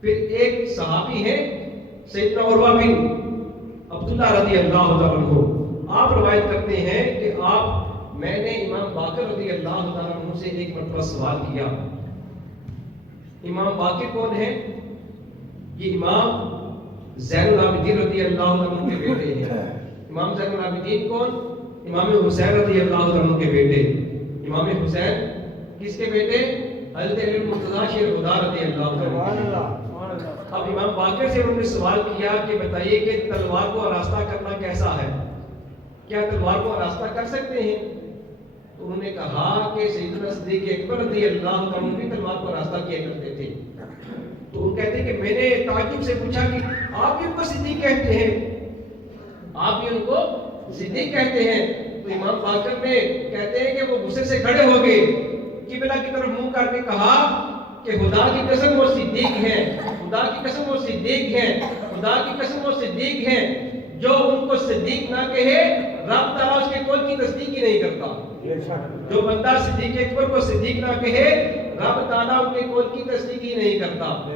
پھر ایک صحابی ہے سیدنا عروہ بن عبداللہ رضی اللہ عنہ، آپ روایت کرتے ہیں کہ میں نے امام باقر رضی اللہ تعالیٰ عنہ سے ایک مرتبہ سوال کیا۔ امام باقر کون ہے؟ یہ امام زین العابدین رضی اللہ عنہ کے بیٹے ہیں۔ امام زین العابدین کون؟ امام حسین رضی اللہ عنہ کے بیٹے۔ امام حسین کس کے بیٹے؟ حضرت علی المرتضیٰ شیر خدا رضی اللہ عنہ۔ اب امام باقر سے انہوں نے سوال کیا کہ بتائیے کہ تلوار کو آراستہ کرنا کیسا ہے؟ کیا تلوار کو آراستہ کر سکتے ہیں؟ تو انہوں نے کہا کہ سیدنا صدیق اکبر رضی اللہ عنہ بھی تلوار کو آراستہ کیا کرتے تھے۔ تو وہ کہتے ہیں کہ میں نے تعجب سے پوچھا کہ آپ بھی ان کو صدیق کہتے ہیں؟ آپ بھی ان کو صدیق کہتے ہیں؟ تو امام باقر میں کہتے ہیں کہ وہ غصے سے کھڑے ہو گئے، قبلہ کی طرف منہ کر کے کہا کہ خدا کی قسم وہ صدیق ہیں، خدا کی قسم وہ صدیق ہیں، خدا کی قسم وہ صدیق ہیں۔ جو ان کو صدیق نہ کہے رب تعالیٰ اس کے قول کی تصدیق ہی نہیں کرتا۔ جو بندہ صدیق اکبر کو صدیق نہ کہے رب تعالیٰ ان کے قول کی تصدیق ہی نہیں کرتا۔